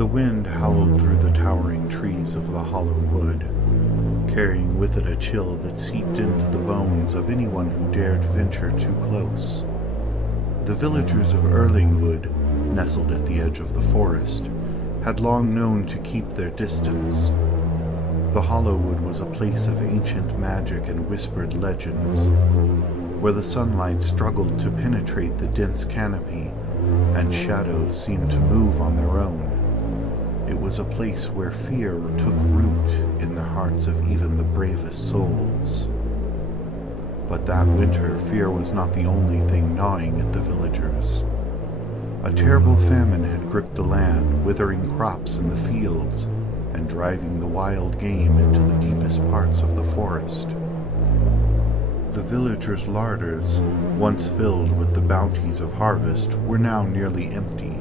The wind howled through the towering trees of the hollow wood, carrying with it a chill that seeped into the bones of anyone who dared venture too close. The villagers of Erlingwood, nestled at the edge of the forest, had long known to keep their distance. The Hollowwood was a place of ancient magic and whispered legends, where the sunlight struggled to penetrate the dense canopy, and shadows seemed to move on their own. It was a place where fear took root in the hearts of even the bravest souls. But that winter, fear was not the only thing gnawing at the villagers. A terrible famine had gripped the land, withering crops in the fields and driving the wild game into the deepest parts of the forest. The villagers' larders, once filled with the bounties of harvest, were now nearly empty.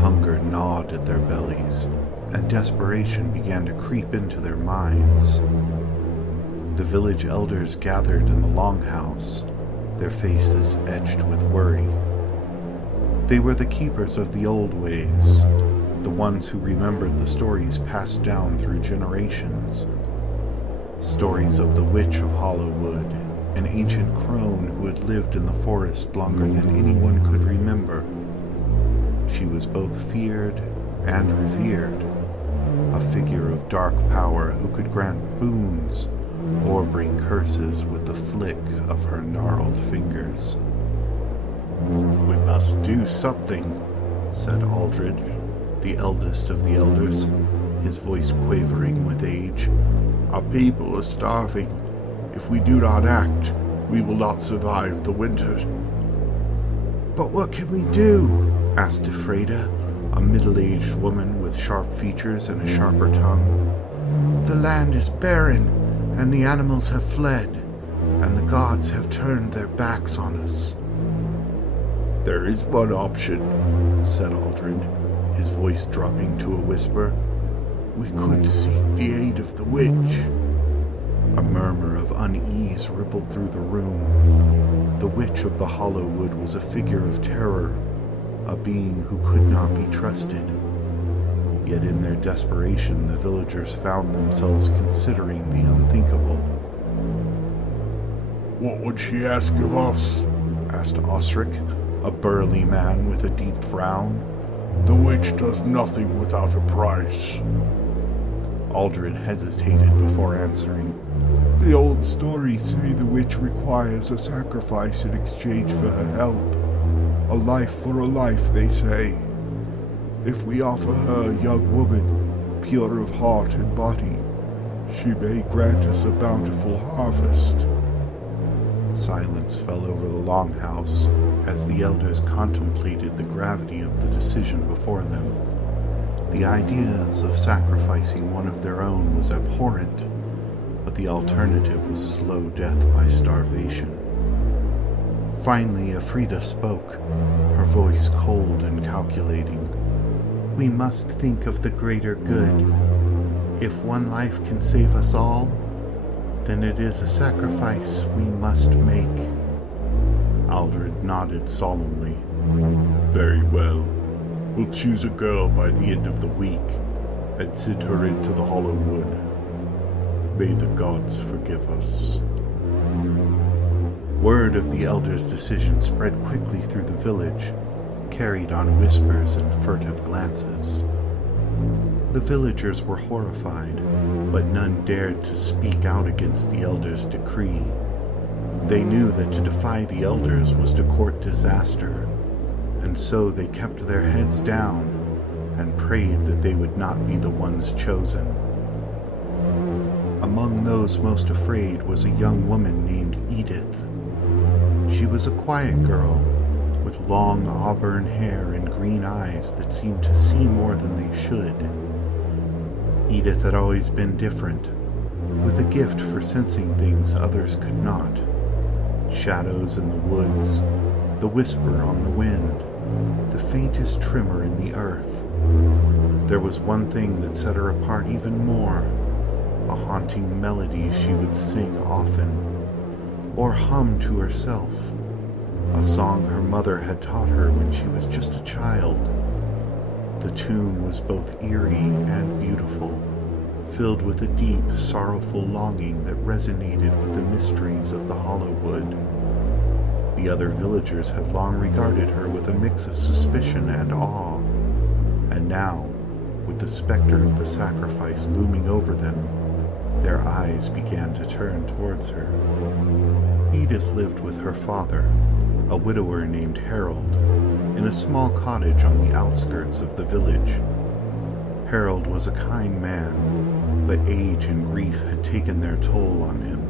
Hunger gnawed at their bellies, and desperation began to creep into their minds. The village elders gathered in the longhouse, their faces etched with worry. They were the keepers of the old ways, the ones who remembered the stories passed down through generations. Stories of the Witch of Hollowwood, an ancient crone who had lived in the forest longer than anyone could remember. She was both feared and revered, a figure of dark power who could grant boons or bring curses with the flick of her gnarled fingers. "We must do something," said Aldred, the eldest of the elders, his voice quavering with age. "Our people are starving. If we do not act, we will not survive the winter." "But what can we do?" asked Ephrata, a middle-aged woman with sharp features and a sharper tongue. "The land is barren, and the animals have fled, and the gods have turned their backs on us." "There is one option," said Aldred, his voice dropping to a whisper. "We could seek the aid of the witch." A murmur of unease rippled through the room. The Witch of the Hollowwood was a figure of terror, a being who could not be trusted. Yet in their desperation, the villagers found themselves considering the unthinkable. "What would she ask of us?" asked Osric, a burly man with a deep frown. "The witch does nothing without a price." Aldred hesitated before answering. "The old stories say the witch requires a sacrifice in exchange for her help. A life for a life, they say. If we offer her a young woman, pure of heart and body, she may grant us a bountiful harvest." Silence fell over the longhouse as the elders contemplated the gravity of the decision before them. The ideas of sacrificing one of their own was abhorrent, but the alternative was slow death by starvation. Finally, Ephrata spoke, her voice cold and calculating. "We must think of the greater good. If one life can save us all, then it is a sacrifice we must make." Aldred nodded solemnly. "Very well. We'll choose a girl by the end of the week and send her into the Hollow Wood. May the gods forgive us." Word of the elders' decision spread quickly through the village, carried on whispers and furtive glances. The villagers were horrified, but none dared to speak out against the elders' decree. They knew that to defy the elders was to court disaster, and so they kept their heads down and prayed that they would not be the ones chosen. Among those most afraid was a young woman named Edith. She was a quiet girl, with long auburn hair and green eyes that seemed to see more than they should. Edith had always been different, with a gift for sensing things others could not. Shadows in the woods, the whisper on the wind, the faintest tremor in the earth. There was one thing that set her apart even more, a haunting melody she would sing often, or hum to herself, a song her mother had taught her when she was just a child. The tune was both eerie and beautiful, filled with a deep, sorrowful longing that resonated with the mysteries of the hollow wood. The other villagers had long regarded her with a mix of suspicion and awe, and now, with the specter of the sacrifice looming over them, their eyes began to turn towards her. Edith lived with her father, a widower named Harold, in a small cottage on the outskirts of the village. Harold was a kind man, but age and grief had taken their toll on him.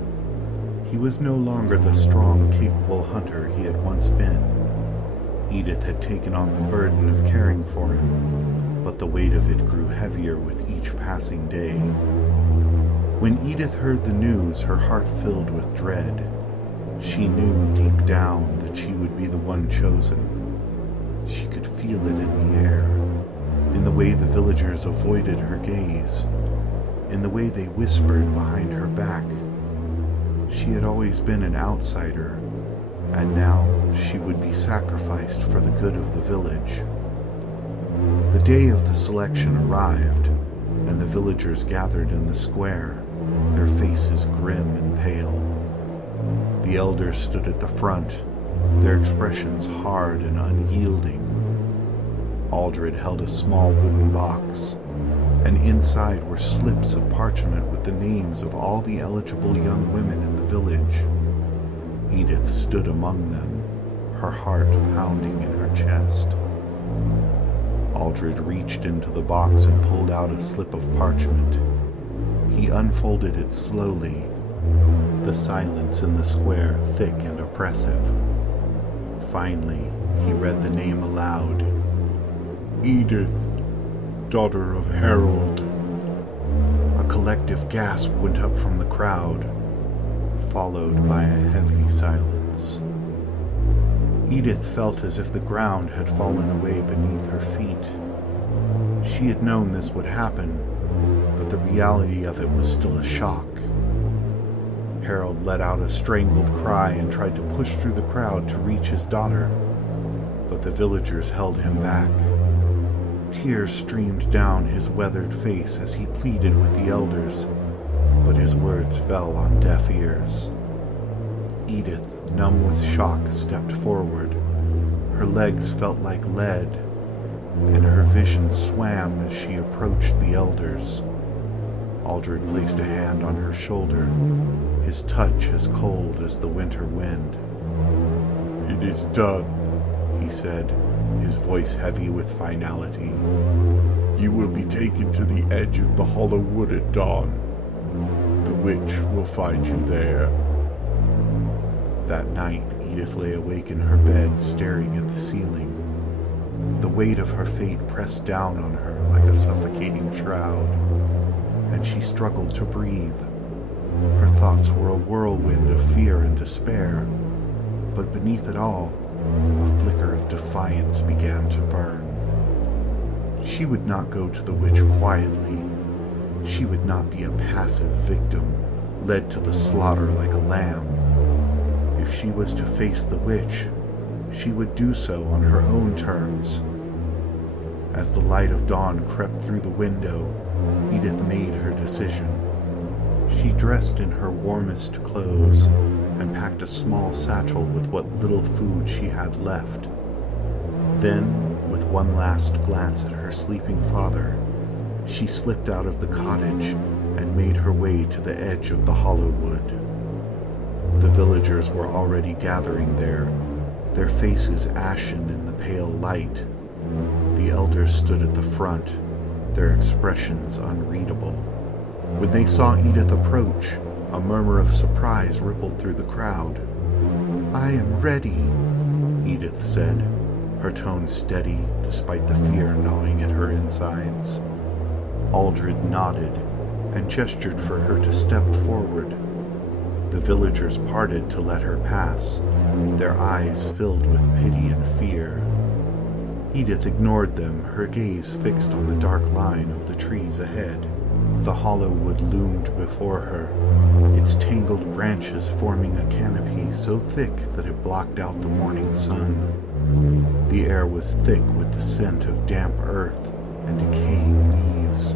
He was no longer the strong, capable hunter he had once been. Edith had taken on the burden of caring for him, but the weight of it grew heavier with each passing day. When Edith heard the news, her heart filled with dread. She knew deep down that she would be the one chosen. She could feel it in the air, in the way the villagers avoided her gaze, in the way they whispered behind her back. She had always been an outsider, and now she would be sacrificed for the good of the village. The day of the selection arrived, and the villagers gathered in the square, their faces grim and pale. The elders stood at the front, their expressions hard and unyielding. Aldred held a small wooden box, and inside were slips of parchment with the names of all the eligible young women in the village. Edith stood among them, her heart pounding in her chest. Aldred reached into the box and pulled out a slip of parchment. He unfolded it slowly, the silence in the square thick and oppressive. Finally, he read the name aloud. Edith, daughter of Harold. A collective gasp went up from the crowd, followed by a heavy silence. Edith felt as if the ground had fallen away beneath her feet. She had known this would happen, but the reality of it was still a shock. Harold let out a strangled cry and tried to push through the crowd to reach his daughter, but the villagers held him back. Tears streamed down his weathered face as he pleaded with the elders, but his words fell on deaf ears. Edith, numb with shock, stepped forward. Her legs felt like lead, and her vision swam as she approached the elders. Aldred placed a hand on her shoulder, his touch as cold as the winter wind. "It is done," he said, his voice heavy with finality. "You will be taken to the edge of the hollow wood at dawn. The witch will find you there." That night, Edith lay awake in her bed, staring at the ceiling. The weight of her fate pressed down on her like a suffocating shroud, and she struggled to breathe. Her thoughts were a whirlwind of fear and despair, but beneath it all, a flicker of defiance began to burn. She would not go to the witch quietly. She would not be a passive victim, led to the slaughter like a lamb. If she was to face the witch, she would do so on her own terms. As the light of dawn crept through the window, Edith made her decision. She dressed in her warmest clothes and packed a small satchel with what little food she had left. Then, with one last glance at her sleeping father, she slipped out of the cottage and made her way to the edge of the hollow wood. The villagers were already gathering there, their faces ashen in the pale light. The elders stood at the front, their expressions unreadable. When they saw Edith approach, a murmur of surprise rippled through the crowd. "I am ready," Edith said, her tone steady despite the fear gnawing at her insides. Aldred nodded and gestured for her to step forward. The villagers parted to let her pass, their eyes filled with pity and fear. Edith ignored them, her gaze fixed on the dark line of the trees ahead. The hollow wood loomed before her, its tangled branches forming a canopy so thick that it blocked out the morning sun. The air was thick with the scent of damp earth, and decaying leaves,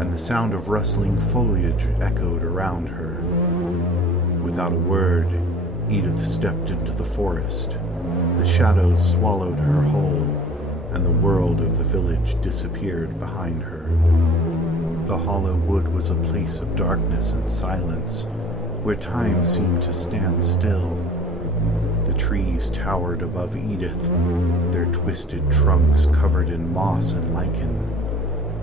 and the sound of rustling foliage echoed around her. Without a word, Edith stepped into the forest. The shadows swallowed her whole, and the world of the village disappeared behind her. The hollow wood was a place of darkness and silence, where time seemed to stand still. The trees towered above Edith, their twisted trunks covered in moss and lichen.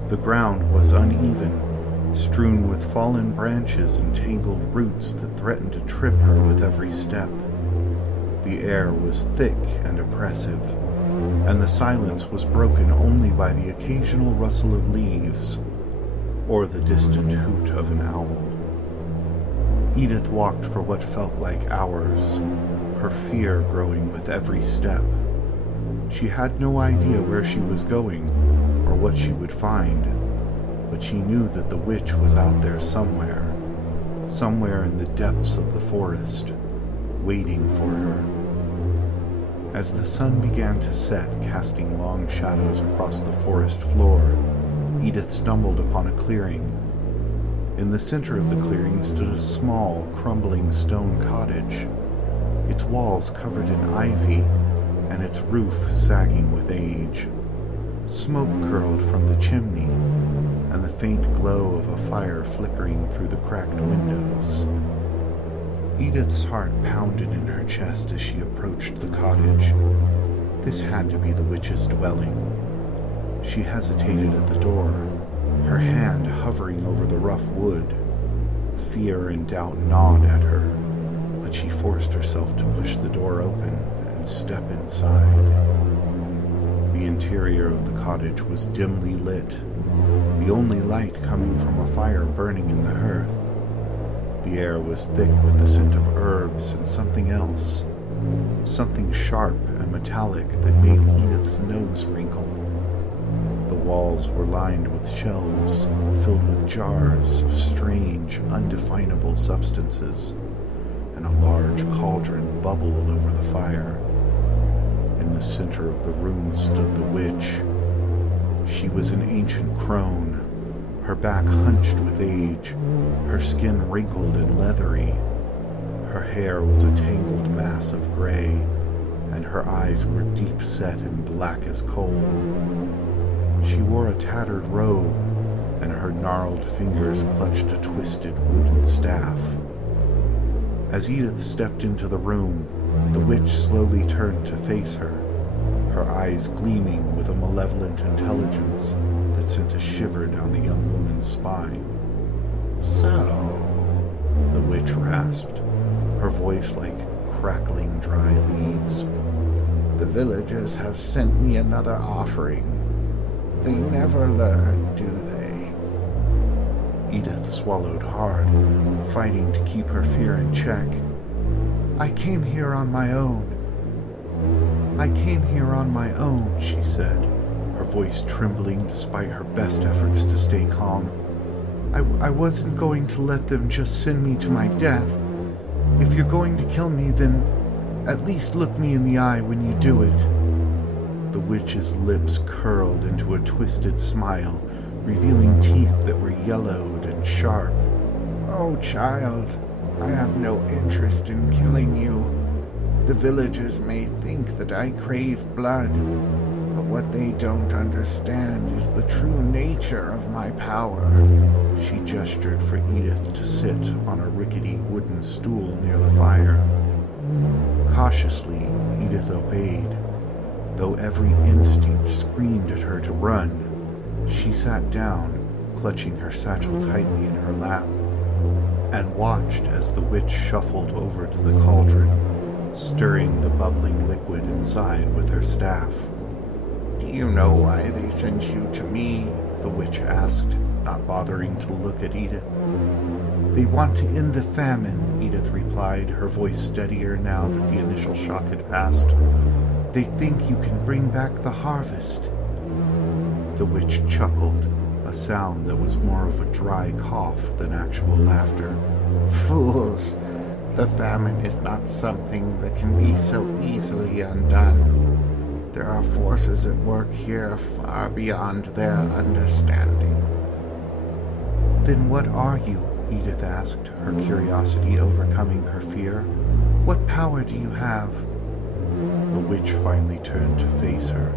The ground was uneven, strewn with fallen branches and tangled roots that threatened to trip her with every step. The air was thick and oppressive, and the silence was broken only by the occasional rustle of leaves or the distant hoot of an owl. Edith walked for what felt like hours, her fear growing with every step. She had no idea where she was going or what she would find, but she knew that the witch was out there somewhere in the depths of the forest, waiting for her. As the sun began to set, casting long shadows across the forest floor, Edith stumbled upon a clearing. In the center of the clearing stood a small, crumbling stone cottage, its walls covered in ivy and its roof sagging with age. Smoke curled from the chimney, and the faint glow of a fire flickering through the cracked windows. Edith's heart pounded in her chest as she approached the cottage. This had to be the witch's dwelling. She hesitated at the door, her hand hovering over the rough wood. Fear and doubt gnawed at her, but she forced herself to push the door open and step inside. The interior of the cottage was dimly lit, the only light coming from a fire burning in the hearth. The air was thick with the scent of herbs and something else, something sharp and metallic that made Edith's nose wrinkle. The walls were lined with shelves filled with jars of strange, undefinable substances, and a large cauldron bubbled over the fire. In the center of the room stood the witch. She was an ancient crone, her back hunched with age, her skin wrinkled and leathery. Her hair was a tangled mass of gray, and her eyes were deep set and black as coal. She wore a tattered robe, and her gnarled fingers clutched a twisted wooden staff. As Edith stepped into the room, the witch slowly turned to face her, her eyes gleaming with a malevolent intelligence that sent a shiver down the young woman's spine. "So," the witch rasped, her voice like crackling dry leaves, "the villagers have sent me another offering. They never learn, do they?" Edith swallowed hard, fighting to keep her fear in check. "I came here on my own," she said, her voice trembling despite her best efforts to stay calm. I wasn't going to let them just send me to my death. If you're going to kill me, then at least look me in the eye when you do it." The witch's lips curled into a twisted smile, revealing teeth that were yellowed and sharp. "Oh, child, I have no interest in killing you. The villagers may think that I crave blood, but what they don't understand is the true nature of my power." She gestured for Edith to sit on a rickety wooden stool near the fire. Cautiously, Edith obeyed. Though every instinct screamed at her to run, she sat down, clutching her satchel tightly in her lap, and watched as the witch shuffled over to the cauldron, stirring the bubbling liquid inside with her staff. "Do you know why they sent you to me?" the witch asked, not bothering to look at Edith. "They want to end the famine," Edith replied, her voice steadier now that the initial shock had passed. "They think you can bring back the harvest." The witch chuckled, a sound that was more of a dry cough than actual laughter. "Fools! The famine is not something that can be so easily undone. There are forces at work here far beyond their understanding. Then what are you? Edith asked, her curiosity overcoming her fear. What power do you have? The witch finally turned to face her,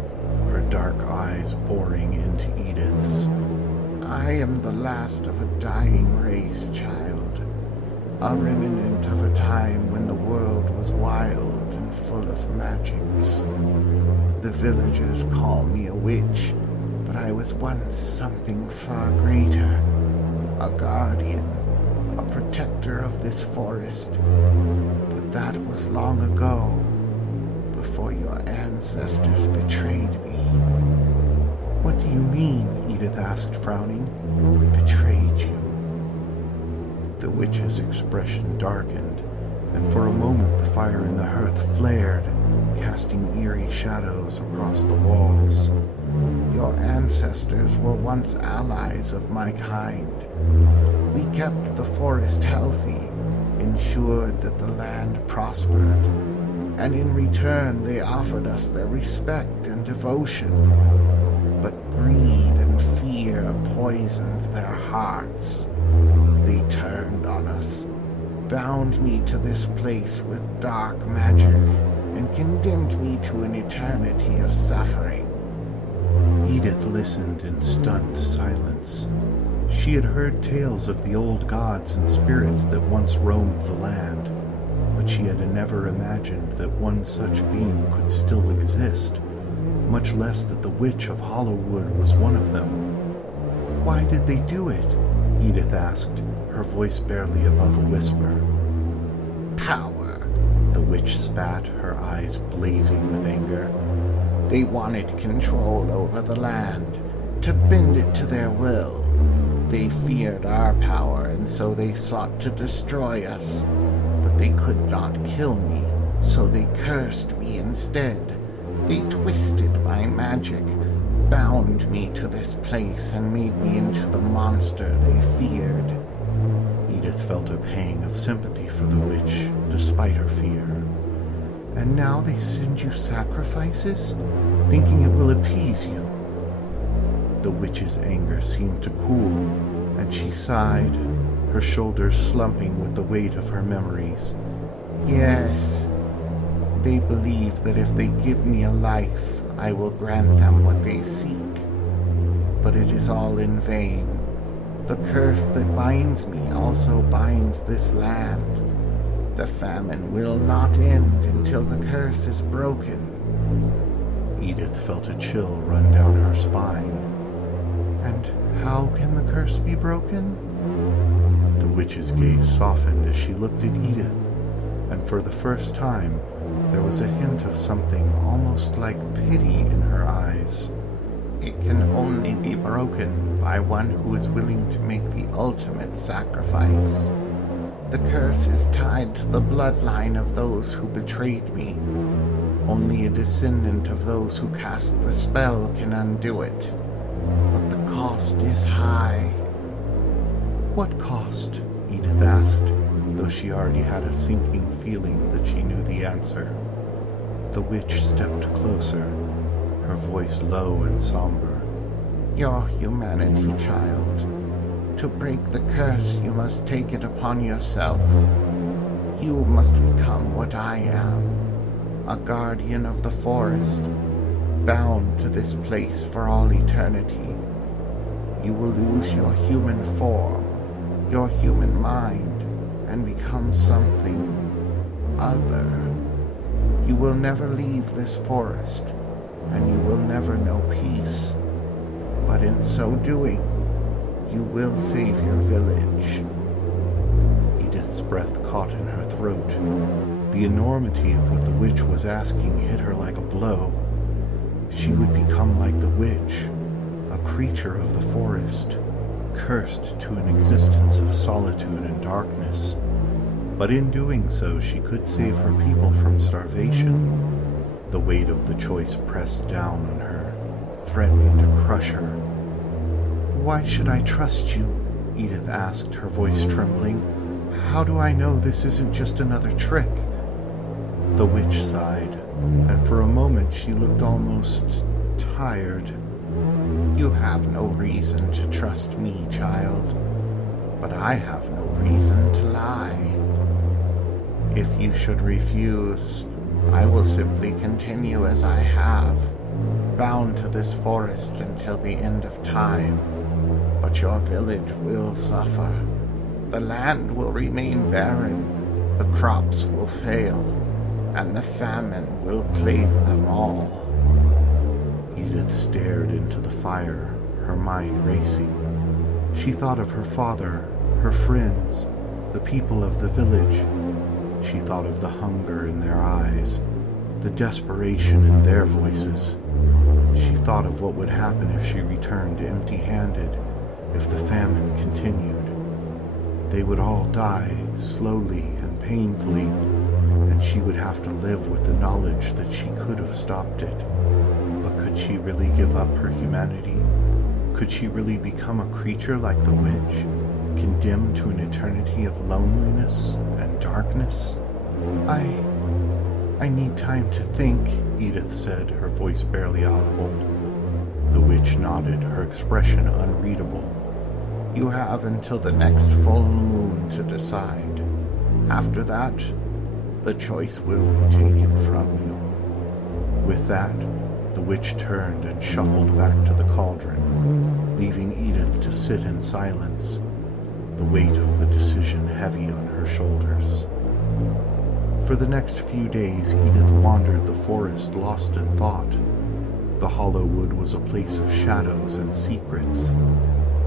her dark eyes boring into Edith's. I am the last of a dying race, child. A remnant of a time when the world was wild and full of magics. The villagers call me a witch, but I was once something far greater. A guardian, a protector of this forest. But that was long ago, before your ancestors betrayed me. What do you mean? Edith asked, frowning. Betrayed you? The witch's expression darkened, and for a moment the fire in the hearth flared, casting eerie shadows across the walls. Your ancestors were once allies of my kind. We kept the forest healthy, ensured that the land prospered, and in return they offered us their respect and devotion. But greed and fear poisoned their hearts. They turned on us, bound me to this place with dark magic, and condemned me to an eternity of suffering. Edith listened in stunned silence. She had heard tales of the old gods and spirits that once roamed the land, but she had never imagined that one such being could still exist, much less that the Witch of Hollowwood was one of them. Why did they do it? Edith asked, her voice barely above a whisper. Power, the witch spat, her eyes blazing with anger. They wanted control over the land, to bend it to their will. They feared our power, and so they sought to destroy us. But they could not kill me, so they cursed me instead. They twisted my magic, bound me to this place, and made me into the monster they feared. Edith felt a pang of sympathy for the witch, despite her fear. And now they send you sacrifices, thinking it will appease you. The witch's anger seemed to cool, and she sighed, her shoulders slumping with the weight of her memories. Yes, they believe that if they give me a life, I will grant them what they seek. But it is all in vain. The curse that binds me also binds this land. The famine will not end until the curse is broken. Edith felt a chill run down her spine. And how can the curse be broken? The witch's gaze softened as she looked at Edith, and for the first time, there was a hint of something almost like pity in her eyes. It can only be broken by one who is willing to make the ultimate sacrifice. The curse is tied to the bloodline of those who betrayed me. Only a descendant of those who cast the spell can undo it. But the cost is high. What cost? Edith asked, though she already had a sinking feeling that she knew the answer. The witch stepped closer, her voice low and somber. Your humanity, child. To break the curse, you must take it upon yourself. You must become what I am, a guardian of the forest, bound to this place for all eternity. You will lose your human form, your human mind, and become something other. You will never leave this forest, and you will never know peace. But in so doing, you will save your village. Edith's breath caught in her throat. The enormity of what the witch was asking hit her like a blow. She would become like the witch, a creature of the forest, cursed to an existence of solitude and darkness. But in doing so, she could save her people from starvation. The weight of the choice pressed down on her, threatening to crush her. Why should I trust you? Edith asked, her voice trembling. How do I know this isn't just another trick? The witch sighed, and for a moment she looked almost tired. You have no reason to trust me, child, but I have no reason to lie. If you should refuse, I will simply continue as I have, bound to this forest until the end of time. But your village will suffer. The land will remain barren, the crops will fail, and the famine will claim them all. Edith stared into the fire, her mind racing. She thought of her father, her friends, the people of the village. She thought of the hunger in their eyes, the desperation in their voices. She thought of what would happen if she returned empty-handed, if the famine continued. They would all die slowly and painfully, and she would have to live with the knowledge that she could have stopped it. But could she really give up her humanity? Could she really become a creature like the witch, condemned to an eternity of loneliness and darkness? I need time to think, Edith said, her voice barely audible. The witch nodded, her expression unreadable. You have until the next full moon to decide. After that, the choice will be taken from you. With that, the witch turned and shuffled back to the cauldron, leaving Edith to sit in silence, the weight of the decision heavy on her shoulders. For the next few days, Edith wandered the forest lost in thought. The hollow wood was a place of shadows and secrets,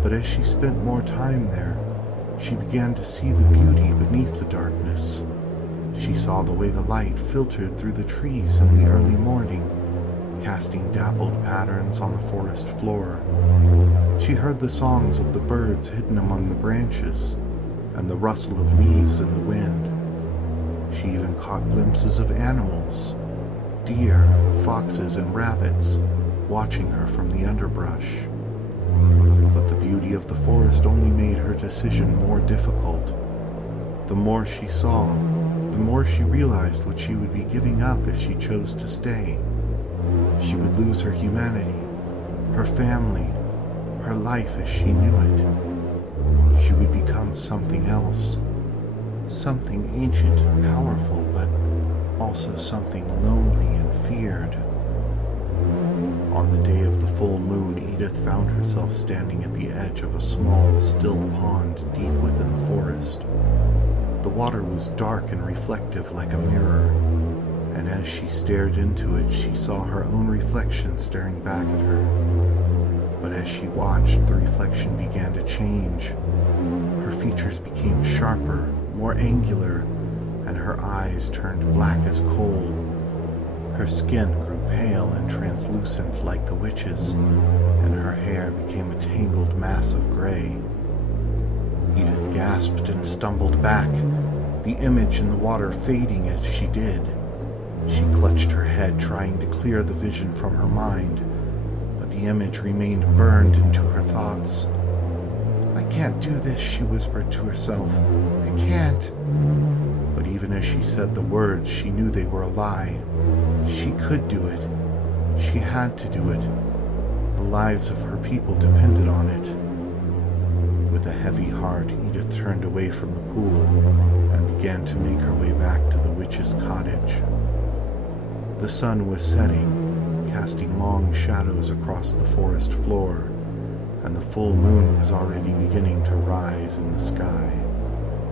but as she spent more time there, she began to see the beauty beneath the darkness. She saw the way the light filtered through the trees in the early morning, casting dappled patterns on the forest floor. She heard the songs of the birds hidden among the branches, and the rustle of leaves in the wind. She even caught glimpses of animals, deer, foxes, and rabbits, watching her from the underbrush. But the beauty of the forest only made her decision more difficult. The more she saw, the more she realized what she would be giving up if she chose to stay. She would lose her humanity, her family, her life as she knew it. She would become something else, something ancient and powerful, but also something lonely and feared. On the day of the full moon, Edith found herself standing at the edge of a small, still pond deep within the forest. The water was dark and reflective like a mirror, and as she stared into it, she saw her own reflection staring back at her. But as she watched, the reflection began to change. Her features became sharper, more angular, and her eyes turned black as coal. Her skin grew pale and translucent like the witch's, and her hair became a tangled mass of gray. Edith gasped and stumbled back, the image in the water fading as she did. She clutched her head, trying to clear the vision from her mind, but the image remained burned into her thoughts. "I can't do this," she whispered to herself. "I can't." But even as she said the words, she knew they were a lie. She could do it. She had to do it. The lives of her people depended on it. With a heavy heart, Edith turned away from the pool and began to make her way back to the witch's cottage. The sun was setting, casting long shadows across the forest floor, and the full moon was already beginning to rise in the sky,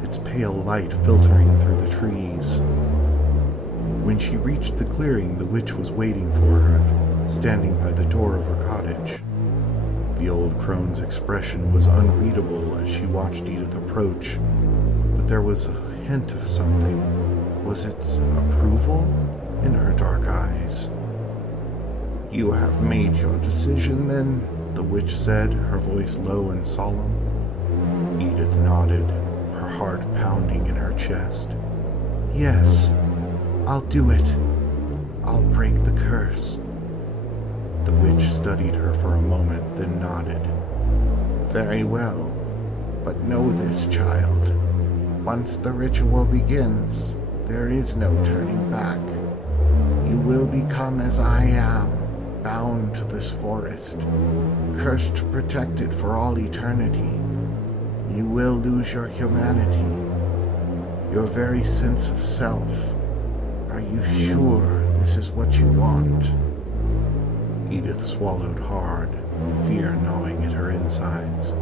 its pale light filtering through the trees. When she reached the clearing, the witch was waiting for her, standing by the door of her cottage. The old crone's expression was unreadable as she watched Edith approach, but there was a hint of something. Was it approval in her dark eyes? "You have made your decision, then?" the witch said, her voice low and solemn. Edith nodded, her heart pounding in her chest. "Yes, I'll do it. I'll break the curse." The witch studied her for a moment, then nodded. "Very well, but know this, child. Once the ritual begins, there is no turning back. You will become as I am, bound to this forest, cursed to protect it for all eternity. You will lose your humanity, your very sense of self. Are you sure this is what you want? Edith swallowed hard, fear gnawing at her insides,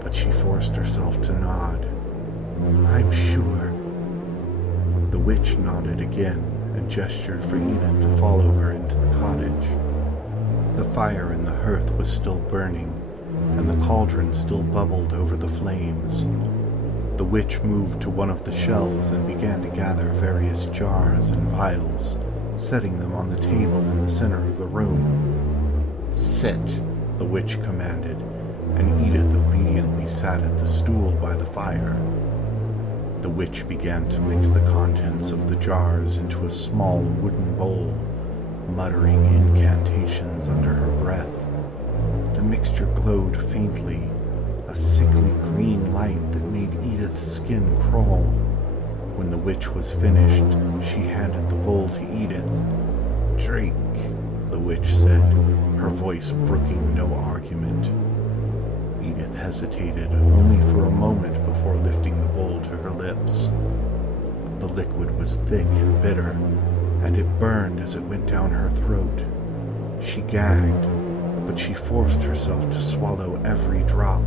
but she forced herself to nod. I'm sure. The witch nodded again and gestured for Edith to follow her into the cottage. The fire in the hearth was still burning, and the cauldron still bubbled over the flames. The witch moved to one of the shelves and began to gather various jars and vials, setting them on the table in the center of the room. Sit, the witch commanded, and Edith obediently sat at the stool by the fire. The witch began to mix the contents of the jars into a small wooden bowl, muttering incantations under her breath. The mixture glowed faintly, a sickly green light that made Edith's skin crawl. When the witch was finished, she handed the bowl to Edith. "Drink," the witch said, her voice brooking no argument. Edith hesitated only for a moment before lifting the bowl to her lips. The liquid was thick and bitter, and it burned as it went down her throat. She gagged, but she forced herself to swallow every drop.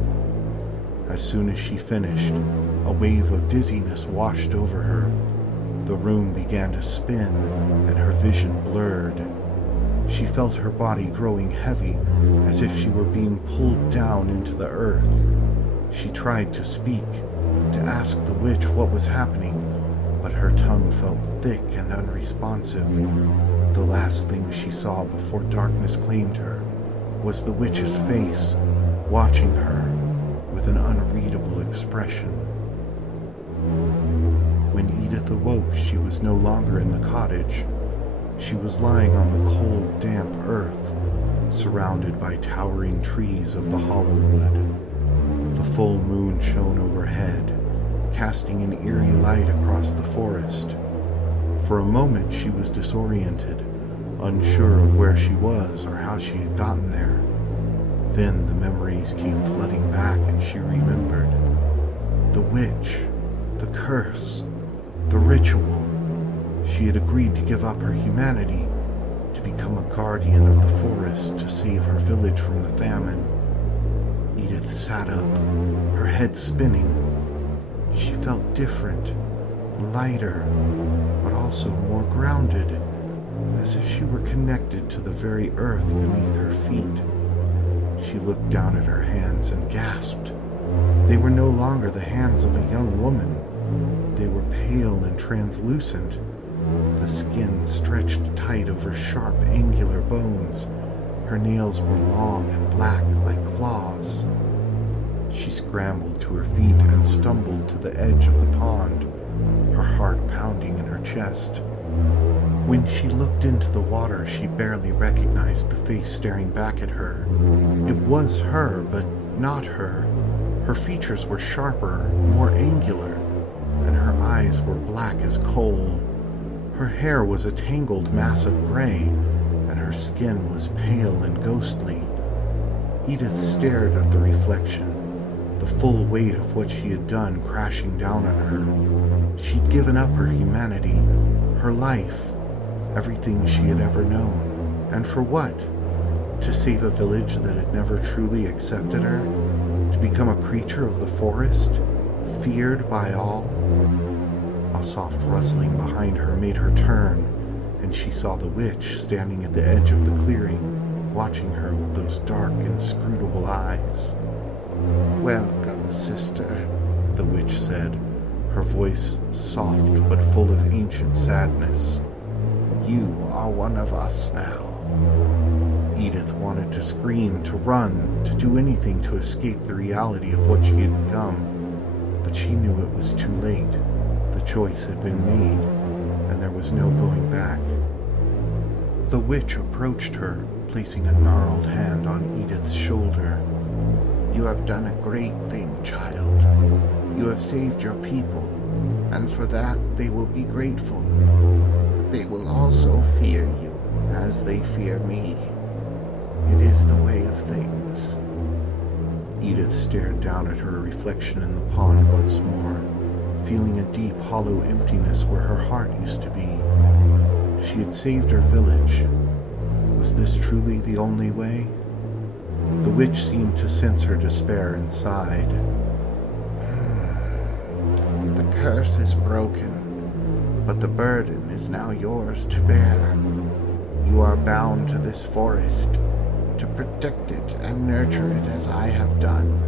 As soon as she finished, a wave of dizziness washed over her. The room began to spin, and her vision blurred. She felt her body growing heavy, as if she were being pulled down into the earth. She tried to speak, to ask the witch what was happening, but her tongue felt thick and unresponsive. The last thing she saw before darkness claimed her was the witch's face, watching her with an unreadable expression. When Edith awoke, she was no longer in the cottage. She was lying on the cold, damp earth, surrounded by towering trees of the hollow wood. The full moon shone overhead, casting an eerie light across the forest. For a moment she was disoriented, unsure of where she was or how she had gotten there. Then the memories came flooding back and she remembered. The witch, the curse, the ritual. She had agreed to give up her humanity, to become a guardian of the forest to save her village from the famine. Edith sat up, her head spinning. She felt different, lighter, but also more grounded, as if she were connected to the very earth beneath her feet. She looked down at her hands and gasped. They were no longer the hands of a young woman. They were pale and translucent. The skin stretched tight over sharp, angular bones. Her nails were long and black like claws. She scrambled to her feet and stumbled to the edge of the pond, her heart pounding in her chest. When she looked into the water, she barely recognized the face staring back at her. It was her, but not her. Her features were sharper, more angular, and her eyes were black as coal. Her hair was a tangled mass of gray, and her skin was pale and ghostly. Edith stared at the reflection, the full weight of what she had done crashing down on her. She'd given up her humanity, her life, everything she had ever known. And for what? To save a village that had never truly accepted her? To become a creature of the forest, feared by all? A soft rustling behind her made her turn, and she saw the witch standing at the edge of the clearing, watching her with those dark, inscrutable eyes. "Welcome, sister," the witch said, her voice soft but full of ancient sadness. "You are one of us now." Edith wanted to scream, to run, to do anything to escape the reality of what she had become, but she knew it was too late. The choice had been made, and there was no going back. The witch approached her, placing a gnarled hand on Edith's shoulder. "You have done a great thing, child. You have saved your people, and for that they will be grateful. But they will also fear you. as they fear me. It is the way of things. Edith stared down at her reflection in the pond once more, feeling a deep, hollow emptiness where her heart used to be. She had saved her village. Was this truly the only way? The witch seemed to sense her despair and sighed. The curse is broken, but the burden is now yours to bear. You are bound to this forest, to protect it and nurture it as I have done.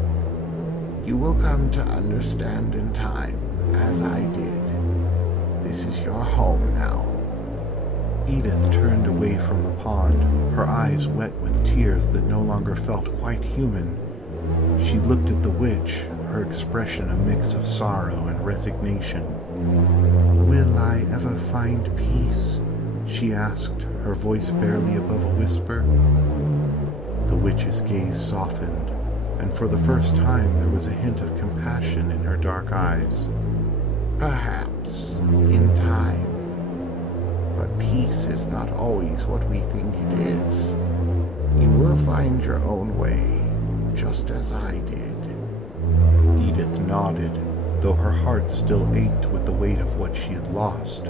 You will come to understand in time, as I did. This is your home now. Edith turned away from the pond, her eyes wet with tears that no longer felt quite human. She looked at the witch, her expression a mix of sorrow and resignation. "Will I ever find peace?" she asked, her voice barely above a whisper. The witch's gaze softened, and for the first time there was a hint of compassion in her dark eyes. Perhaps, in time. But peace is not always what we think it is. You will find your own way, just as I did. Edith nodded, though her heart still ached with the weight of what she had lost.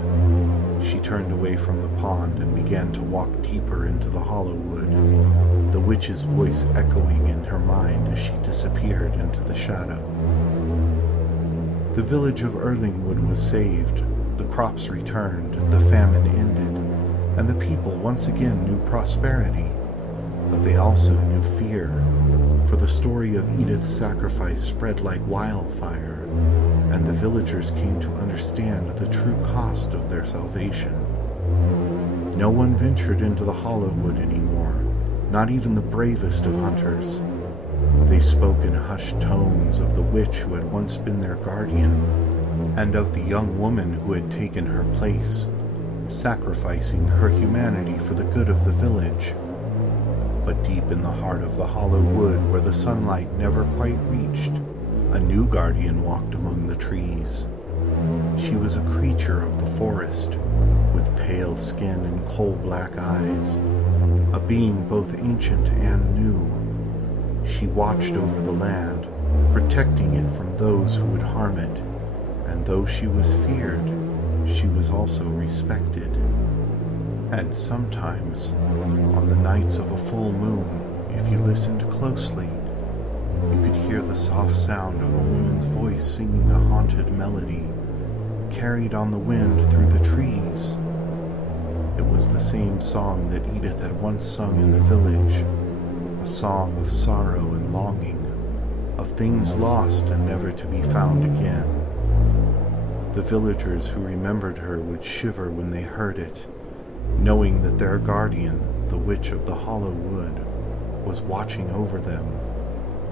She turned away from the pond and began to walk deeper into the hollow wood, the witch's voice echoing in her mind as she disappeared into the shadow. The village of Erlingwood was saved, the crops returned, the famine ended, and the people once again knew prosperity. But they also knew fear, for the story of Edith's sacrifice spread like wildfire, and the villagers came to understand the true cost of their salvation. No one ventured into the hollow wood anymore, not even the bravest of hunters. They spoke in hushed tones of the witch who had once been their guardian, and of the young woman who had taken her place, sacrificing her humanity for the good of the village. But deep in the heart of the hollow wood, where the sunlight never quite reached, a new guardian walked among the trees. She was a creature of the forest, with pale skin and coal-black eyes, a being both ancient and new. She watched over the land, protecting it from those who would harm it, and though she was feared, she was also respected. And sometimes, on the nights of a full moon, if you listened closely, you could hear the soft sound of a woman's voice singing a haunted melody, carried on the wind through the trees. It was the same song that Edith had once sung in the village, a song of sorrow and longing, of things lost and never to be found again. The villagers who remembered her would shiver when they heard it, knowing that their guardian, the witch of the hollow wood, was watching over them,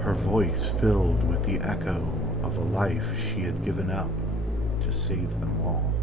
her voice filled with the echo of a life she had given up to save them all.